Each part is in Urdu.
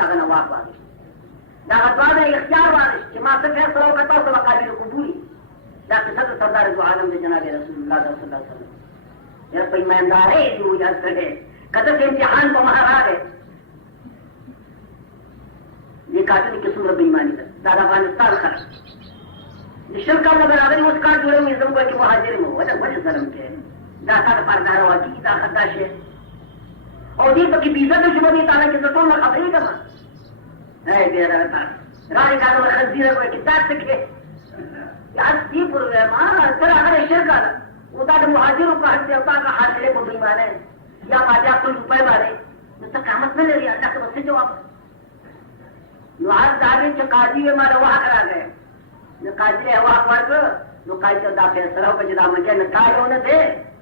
دغه نه واک واخیست دغه دواړه اختیار واخیست چې ما څه فیصله وکړه تاسو به قابل قبول یې. دا قصه د سردار دو عالم د جناب رسول الله صلی الله علیه وسلم یا په ایماندارۍ دې وجاد کړی که داسې امتحان په مخه راغی دې کارونو کې څومره بېایماني ده. دا د افغانستان خلک د شل کاله به راغلي اوس کار جوړوي زموږ کې مهاجر مو ولې ظلم کوې دا تا دپاره دا روا کېږي دا خطا شی او دې پکې بېعزته شو دې تاله کې زه ټول نه خبرېږم ای بیا دغه تا راغی دا نو خنزیره کوې چې دا څه کې یاد دې پر ما تر هغه شل کاله او دا د مهاجرو په حد او هغه حاصلې په بېایمانۍ یا ما بیا خپل روپۍ باندې نو څه قیامت نه لري الله ته به څه جواب نو هر دا دی چې قاضي یې ما د واک راغی نو قاضي یې واک ورکړ نو قاضي دا فیصله وکړه چې دا منګی نکاح یې ونه دی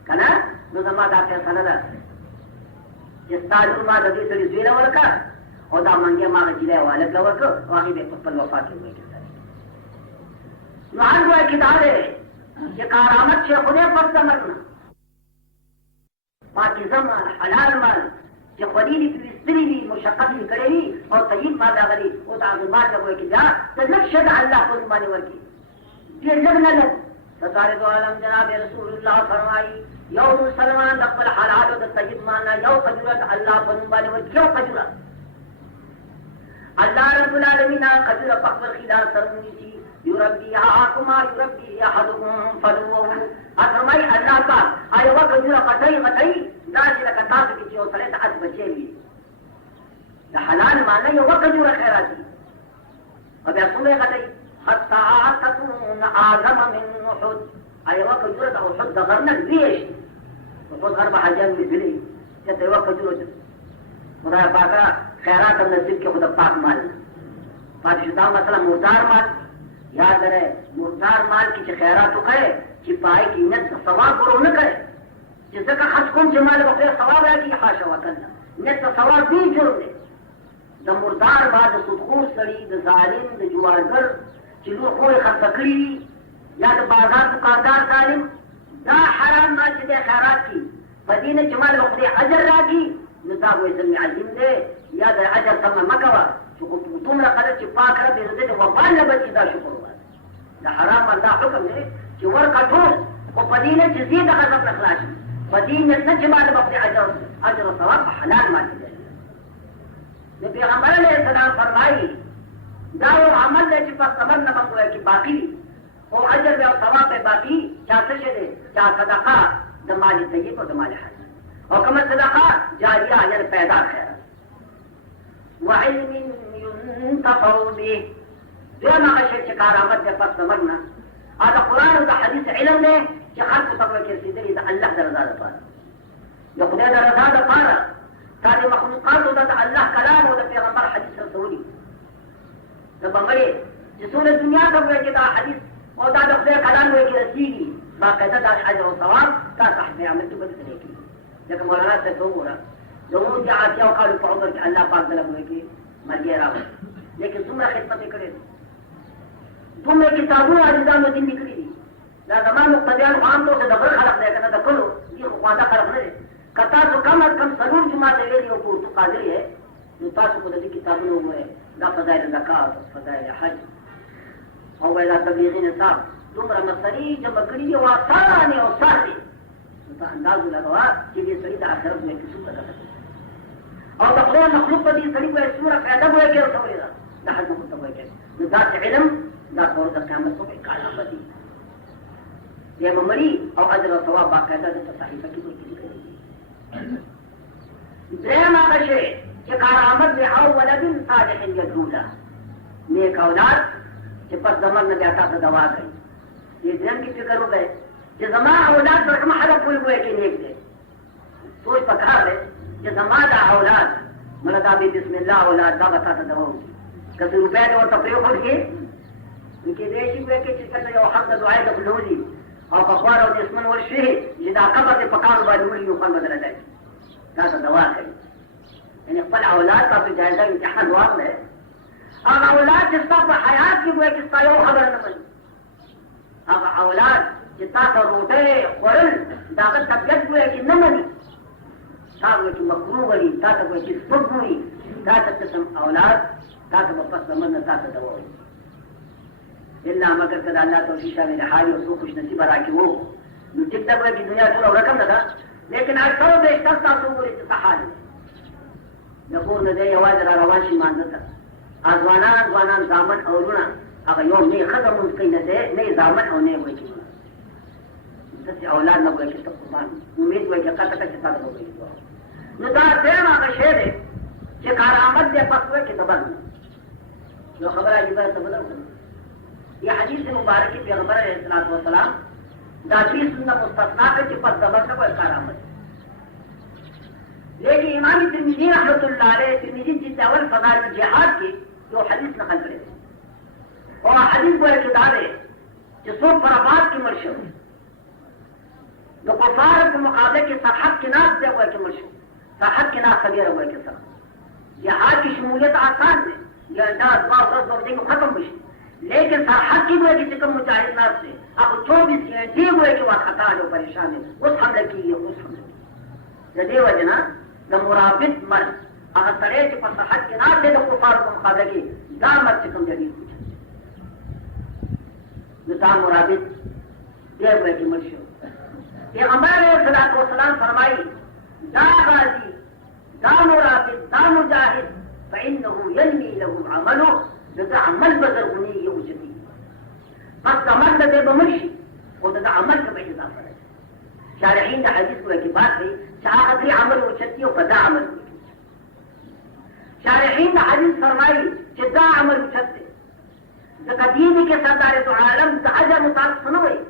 که نه نو زما دا فیصله ده چې ستا لور ما د دې سړي زوی له ورکړه او دا منګی ما هغه جیلی هلک له ورکړ او هغې به یې په خپل وفا کې وکړي. نو هر ځای کې دا دی چې کارآمد شي خدای پس د مرګ نه پاکیزه مال حلال مال چې خولي دي پرې ایستلي وي مشقت یې کړی وي او طیب مال راغلي او د هغې مال ته به وایي چې بیا ته لږ شی د الله په نوم باندې ورکړي ډېر لږ نه لږ سرکار دو عالم جناب رسول الله فرمایي یو مسلمان د خپل حلالو د طیب مال نه یو قجوره د الله په نوم باندې ورکړي یو قجوره الله رب العالمین هغه قجوره په خپل خلال سره ونیسي یربیها کما یربی احدکم فلوه فرمایي الله پاک یوه قجوره غټۍ غټۍ داسې لکه تاسو کې چې یو سړی ته اس بچی وي د حلال مال نه یوه قجوره خیرات دي او بیا څومره غټۍ حتی تكون اعظم من احد یوه قجوره د احد د غر نه لویه شي احد غر به حاجیان لیدلي چې ته یوه قجوره خدای پاکه خیرات هم نصیب کړي خو د پاک مال نه پاتې شو دا مثلا مردار مال یاد لرئ مردار مال کې چې خیرات وکړئ چې په هغې کې نیت د ثواب ور ونه کړئ چې ځکه خرڅ کوم چې مال به خدای ثواب راکړي حاشا وکړه نیت د ثواب ډېر جرم دی د مردار با د سودخور سړي د ظالم د جوارګر چې لور خور یې خرڅه کړي وي یا د بازار دکاندار ظالم دا حرام مال چې دی خیرات کړي په دې نه چې مال به خدای اجر راکړي نو دا به ظلم عظیم دی یا د اجر تمه مه کوه چې خو دومره خلک چې پاک رب یې د وبال نه بچي دا شکر ووایه د حرام مال دا حکم دی چې ورکړه ټول خو په دې نه چې زی د غضب نه خلاص شي په دې نیت نه چې مال به خدای اجر او ثواب په حلال مال کې دی نو پیغمبر علیه السلام فرمایي دا یو عمل دی چې په صبر نه باندې کې باقي او اجر او ثواب به باقي چا څه شي دی چا صدقه د مال طیب او د مال حلال او کومه صدقه جاریه یعنی پیدا خیر وعلم ينتفع به دویمه هغه شی چې کارآمد دی پس د مرګ نه دا قرآن او د حدیث علم دی چې خلکو ته به کې رسېدلي د الله د رضا دپاره د خدای د رضا دپاره تا د مخلوقاتو د الله کلام او د پیغمبر حدیث رسولي د بنګړې چې څومره دنیا ته وایي چې دا حدیث او دا د خدای کلام وایي کې رسېږي باقاعده دا اجر او ثواب تا صاحب عمل کې بدل کړي لکه مولانا صاحب ته وګوره زموږ چې اتیا کالو په عمر کې الله پاک دله وایي کې مرګ یې راوړ لیکن څومره خدمت یې کړې دومره کتابونه عزیزانو دین لیکلي دي دا زما مقتدیان خو عام طور ته د غره خلق دی که نه د کلو دي خو خواده خلق نه دی که تاسو کم از کم څلور جماعت یې ویلي او په اردو قادر یې نو تاسو خو د دې کتابونه وګورئ دا فضایل زکات فضایل حج او دا تبلیغي نصاب دومره مسلې جمع کړي دي او اسانې او سهلې نو ته انداز ولګوه چې دې سړي د آخرت نه کې څومره ګټه او د خدای مخلوق په دې سړي باندې څومره فایده به وکړي ورته وایي دا حج مخلوق ته وایي نو داسې علم دا کور د قیامت په کارنامه دي یا ممري او اجر او ثواب باقاعده د صحیفه کې لیکل کړي درېیم هغه شی چې کارآمد دی او ولد صالح یدعو له نیک اولاد چې پس د مرګ نه بیا تا ته دعا کوي دې درېیم کې فکر وکړئ چې زما اولاد به کوم حالت پورې وایي چې نیک دی سوچ پکار دی چې زما دا اولاد مله دا بې بسم الله اولاد دا به تا ته دوا وکړي که څه روپۍ دې ورته پرېښود کې نو کېدای شي وایي چې کله یو حق د دعای د خلوځي او په خوار او دسمن ورشي چې دا قبر دې په کاڼو باندې وړي نو خوند به درته شي دا ته دوا کوي یعنې خپل اولاد تاسو جایزه امتحان واخلئ هغه اولاد چې ستا په حیات کې وایي چې ستا یو خبره نه مني هغه اولاد چې تاسو روټه ورل داغه طبيعت وې چې نه مني تاسو چې مکروه وي تاسو چې سپږوي تاسو قسم اولاد تاسو په پس زمانه تاسو دا وایي الا مگر کدا الله توفیق شامل حال او سو خوش نصیب راکې وو نو چې دا په دنیا ټول رقم نه ده لیکن اکثر به تاسو وګورئ چې حال نقول نه دی یواز را روان شي مانځه ته ځوانان ځامن اورونه هغه یو نه خدمت کوي نه دی نه ځامن او نه وایي داسې اولاد نه وایي چې قربان امید وایي چې قطعه چې تاسو وایي نو دا دیم هغه شی دی چې کرامت دې پښتو کې تبر یو خبره عجیبه څه بدل یہ حدیث مبارک پیغمبر علیہ الصلوۃ والسلام دا چیز نه مستثنا کې چې پس دبر څه کوي کرامت لیکن امام ترمذی رحمۃ اللہ علیہ ترمذی جی اول فضائل جہاد کی جو حدیث نقل کرے اور حدیث کو ایک دعوے جو سو فرابات کی مرشد جو کفار کے مقابلے کے سرحد کے ناس سے ہوئے کہ مرشد سرحد کے ناس خبیر ہوئے کہ سر جہاد کی شمولیت آسان ہے یہ انداز باز دن کو ختم ہوئی لیکن سرحد کی ہوئے کہ چکم مجاہد ناس سے اب 24 گھنٹے ہوئے کہ وہ خطا جو پریشان ہے اس حملے کی اس حملے کی جدی وجنا د مرابط مرد هغه سړی چې په صحت کې ناست دی د کفارو په مقابله کې دا مرد چې کوم جدید نو دا مرابط دی وایي چې مړ شو پیغمبر علیه الصلاۃ والسلام فرمایي دا غازي دا مرابط دا مجاهد فانه ينمي له عمله دا عمل به زرغونېږي اوچتېږي پس عمل د دی به مړ شي او د عمل کې به اضافه راځي شارحین د حدیث کو کې بات دی چې هغه دې عمل اوچتي او په دا عمل شارحین د حدیث فرمایي چې دا عمل اوچت دی ځکه دین کې سردار دو عالم د اجر مطابق نه وایي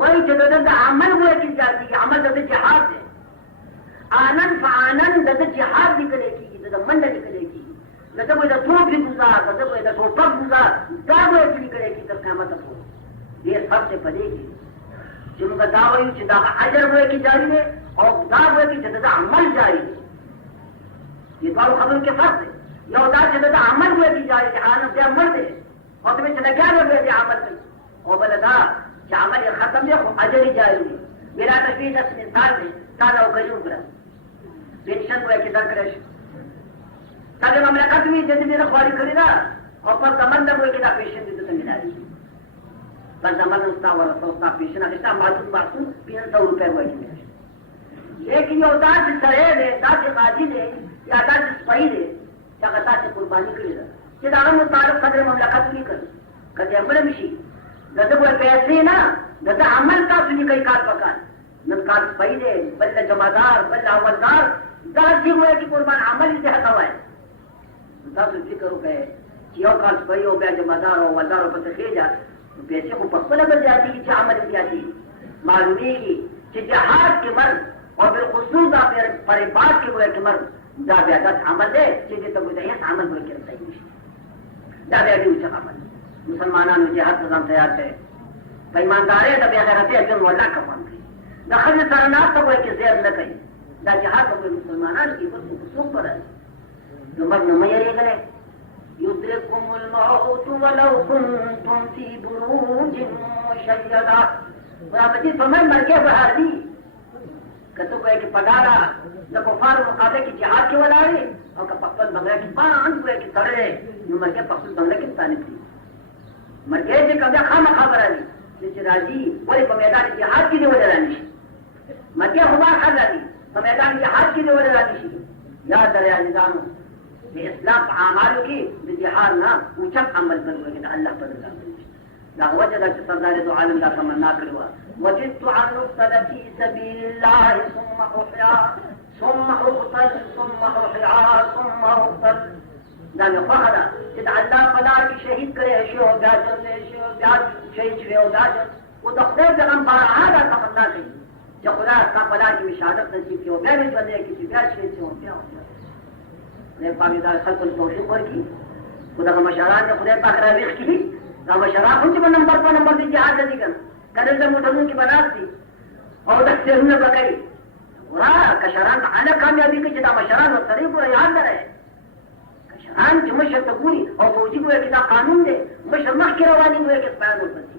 وایي چې د عمل وایي چې ذاتي عمل د جهاد دی آنن فآنن د جهاد لیکل کېږي د منډه لیکل کېږي دغه د توپ گزار دغه د ټوپک گزار دا وایي چې لیکل کېږي تر قیامت پورې دې سب څه پدې کې چې موږ دا وایو چې دا اجر وایي چې جاری دی او دا وایي چې دا عمل جاری دی یہ دوارو خبروں کے فرق ہے یو دا چې دا عمل وایي چې جاری دی آنن دې عمل دی او ته چې لګیا وایي چې عمل دی او بل دا چې عمل ختم دی خو اجر جاری دی میرا تشبیه دس مثال دی تعالی او غریب ګره پنشن وایي چې درکړل شي دا مملکت می چې دې خواري کړی دا او په زمانه د وایي چې دا پنشن دې ته ملایي په زمانه استا ورسوستا پنشن هغه محدود محدود 500 روپے وایي لیکن یو دا چې سره دې دا چې قاضي دې یا دا چې سپای دې چې هغه تاسو قرباني کړی دا چې دا موږ تعارف قدر مملکت نه کړ کله امر مشي دغه وایي پیسې نه دغه عمل تاسو نه کوي کار وکړ نن کار سپای دې بل جمعدار بل اولدار دا چې وایي چې قربان عمل دې هتا وایي تاسو فکر وکړئ چې یو کال سپای او بیا جمعدار او اولدار په تخیجا پیسې خو په خپل بل ځاتي چې عمل کیږي معلومیږي چې جهاد کې مرد او بالخصوص دا پر بات کې وایي چې مرد دا بیا د عمل دی چې دې ته وایي هیڅ عمل ورکړي نشي دا بیا دې چې عمل مسلمانانو جهاد ته تیار دي په ایمانداري د بیا غیرتي اجر مولا کوي دا خلک سره نه ته وایي چې زیات نه کوي دا جهاد په مسلمانانو کې په څو پر نمبر نو مې یې يدرككم الموت ولو كنتم في بروج مشيدة ورابطی فرمائے مرکے بہادی کتو کوئی کہ پگارا نہ کفار مقابلے کی جہاد کے ولارے اور کا پختل بنگلہ کی پانچ کوئی کہ تڑے نو مرکے پختل بنگلہ کی تانب تھی مرکے سے کبھی خام خبر آلی جیسے راضی ولی پا میدان جہاد کی لیے وجہ رانیشی مرکے خبار خال آلی پا میدان جہاد کی لیے وجہ رانیشی یاد در عزیزانو کہ اسلام اعمالو کی جہاد نہ اوچت عمل کرو کہ اللہ پر رضا لا وجه دا سردار دو عالم دا تمنا کروا وجدت عن نقتل في سبيل الله ثم احيا ثم اقتل ثم احيا ثم اقتل دا میں فخدا کہ اللہ فلا کی شہید کرے شو بیاجر نے شو بیاج شہید شو بیاجر وہ دخل پیغمبر آدھا تمنا کی جو خدا کا فلا کی شہادت نصیب کی میں نے جو نے کسی بیاج شہید سے ہو گیا نے پاکستان خلق التوفیق ورکی خدا کا مشارات نے خدا پاک راویخ کی دا مشارات ہوں چی نمبر پر نمبر دی جہاد دی کن کنل دا متنون کی بنات دی اور دا سیرون بکری ورا کشران علا کامیابی کی چی دا مشارات و طریق و یاد رہے کشران چی مشر تقوی اور توجی کو ایک دا قانون دے مشر مخ کی روانی کو ایک اسپیان ملپتی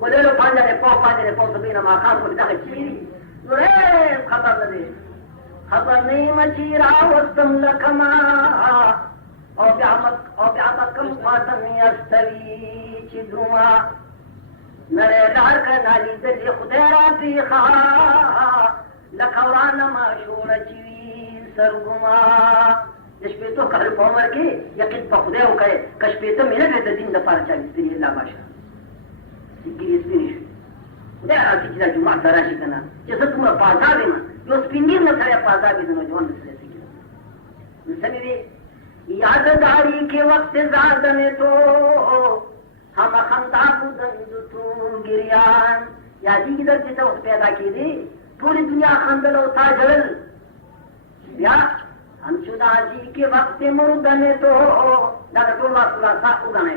ولو پاندې په سبینه ما خام کو دغه چیرې نو خبر نه دی خبر نه مچی را وستم لکما او بیا مکم فاطمه استوي چې دروما نره لار کنالی دې خدای را پیخا لکوران ما شور چوي سرګما د شپې تو کله په عمر کې یقین په خدای وکړي کښ په مینه د دین د پاره چا دې الله ماشا دې سپینې خدای راځي چې د جمعه سره شي کنه چې څه کومه پازا دې ما یو سپینیر نه سره پازا دې نو ځوان سره سي نو سمې یادگاری کے وقت زاد میں تو ہم خندا بدند تو گریان یادی کی در جیسا وقت پیدا کی دی پوری دنیا خندل ہوتا جلل بیا ہم شدازی کے وقت مرد میں تو دادا طول وقت خلاصا اگانے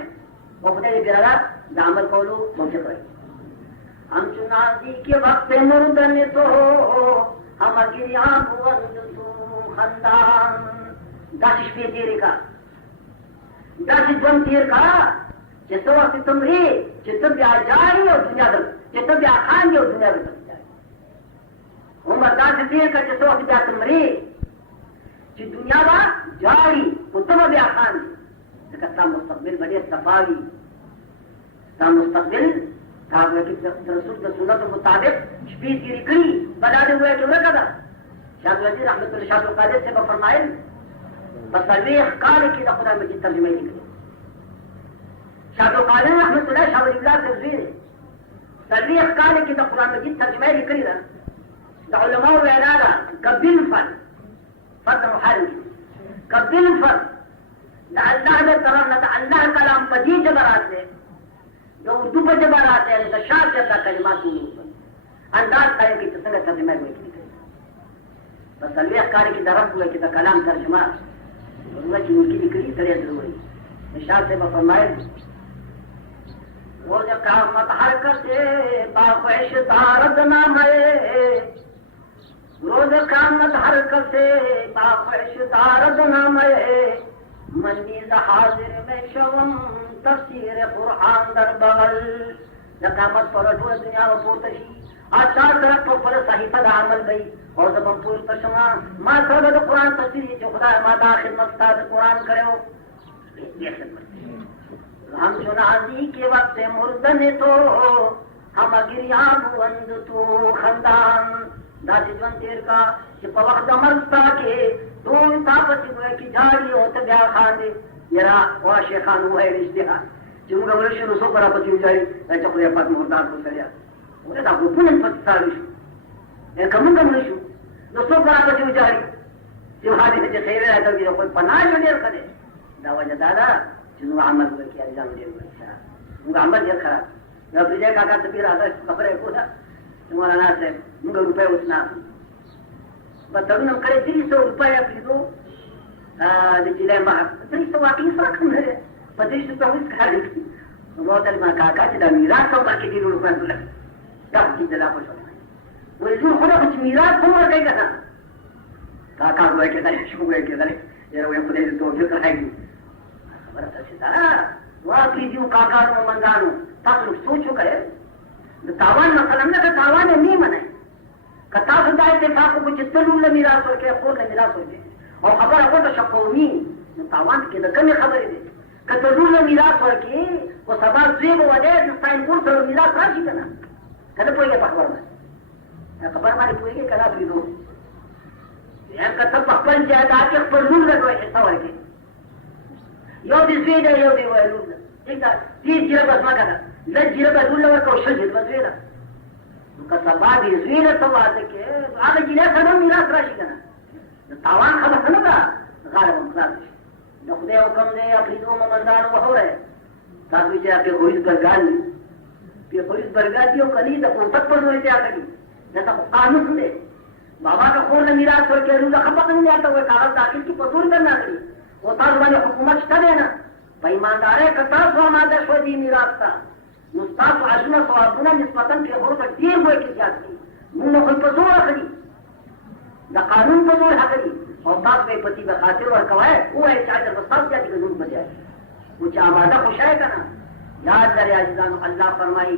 وقت دے بیرادا دامل قولو موجب رہی ہم شدازی کے وقت مرد میں تو ہم گریان بند تو خندان داسې شپې تېرې کا داسې ژوند تېر کا چې څه وخت ته مرې چې ته بیا جاړې او دنیا در چې ته بیا خاندې او دنیا درته جاړې عمر داسې تېر کا چې څه وخت بیا ته مرې چې دنیا به جاړي خو ته به بیا خاندې ځکه ستا مستقبل به ډېر صفا وي ستا مستقبل تا به کې د رسول د سنتو مطابق شپې تېرې کړي بلا دې ووایه چې ورکه ده شاه عبدالعزیز رحمت الله شاه عبدالقادر صاحب فرمایل بصریح کال کی دا خدا مجید ترجمه نکلی شاہ عبدالقادر رحمت اللہ شاہ ولی اللہ تفسیر صریح کال کی دا خدا مجید ترجمه نکلی دا علماء وینا دا کبیل فن فرد محارم کبیل فن دا اللہ دا طرف دا اللہ کلام پدی جبرات دے دا اردو پا جبرات دے دا شاہ سے دا کلمات دونی انداز قائم کی تسنگ ترجمه نکلی بس صریح کال کی دا رب ہوئے کی دا کلام ترجمه اللہ کی ملکی نکلی سرے ضروری نشاہ سے بفرمائے روز قیامت حرکت باخوش دارد نام ہے روز قیامت حرکت باخوش دارد نام ہے من نیز حاضر میں شوم تفسیر قرآن در بغل قیامت پر ٹھوڑ دنیا و پورتشی آچار طرف تو پر صحیفہ دا عمل بھئی اور جب ہم پوری پشما ماں سرد قرآن تفسیری جو خدا مادا خدمت استاد قرآن کرے ہو یہ خدمت ہم شنازی کے وقت مردن تو ہم گریان بوند تو خندان داسی جون تیر کا کہ پا وقت مرستا کے دون تاپسی ہوئے کی جاری ہو تبیا خاندے یرا وہ شیخان ہوا ہے رشتہ چونگا ورشن سو پر اپسی جاری ایچا خدا پاک مردار کو سریا وہ دا کو پونن پتسار رشو ایک کمون کم رشو دوستوں پر آپ جو جاری جو حادث سے خیر رہتا ہے کوئی پناہ جو دیر کرے دا وجہ دادا جنو عمل ہوئے کیا الزام دیر ہوئے کیا انگا عمل دیر خراب جب رجے کاکا تبیر آدھا خبر ہے کوتا تمہارا ناس ہے انگا روپے اسنا بطرونم کرے 300 روپے اپنی دو جلے مہر 300 واقعی فرق ہم ہے 300 اس کھا رہی بہت علماء کاکا چلا میراث ہو باقی 3 روپے تو لگ جب کی دلا پوچھو وہ جو خدا کچھ میراث ہو اور کہیں گا کاکا ہوئے کے دلے شو ہوئے کے دلے یہ روئے خدے سے تو جو کرائے گی خبر تھا واقعی جو کاکا نو منگانو تاکہ سوچو کرے تاوان مثلا نہ کہ تاوان نہیں منائے کتا خدا اتفاق کو جتلو لے میراث ہو کے خور لے میراث ہو کے اور خبر ہے تو شکومی تاوان کے کمی خبر ہے کتلو لے میراث ہو کے وہ سبب زیب و دے سائن پور سے میراث راشی کنا کدے پوئی کے پخبر میں خبر ہماری پوری کے کلا پھر دو یہ کتب پخبر جائیداد کے خبر لوگ لگوئے حصہ ہوئے کے یو دی زوید ہے یو دی ہوئے لوگ ایک دا 30 جیرہ بس مکہ دا لج جیرہ بس لوگ لگوئے کو شل جیت بس ویدہ کتبا دی زوید ہے تو آتے کے آگے جیلے سنو میراث راشی کنا تاوان خبر سنو دا غالب مخلاص نخدے حکم دے اپنی دو ممندان وہ ہو رہے تاکہ بیچے آپ کے خوریز برگان لی پی خوریز برگان دیو کنی دا پوتک پر ہوئے تیا کنی جیسا قانون دے بابا کا خور نے میراث ہو کے روزہ خبر نہیں آتا ہوئے کاغذ داخل کی پسور کرنا کری وہ تازبانی حکومت شتا دینا پیماندار ہے کتا سو آمادہ شو دی میراث تا مستاف عجنا سوابنا نسبتاً کے خور کا دیر ہوئے کی جات کی مونہ خود پسور رکھنی دا قانون پسور حقنی اور تاز بے پتی بخاطر ورکوائے وہ ہے چاہتے بستاف جاتی کہ ظلم بجائے وہ چاہ آمادہ خوش ہے کنا یاد کرے عزیزان اللہ فرمائی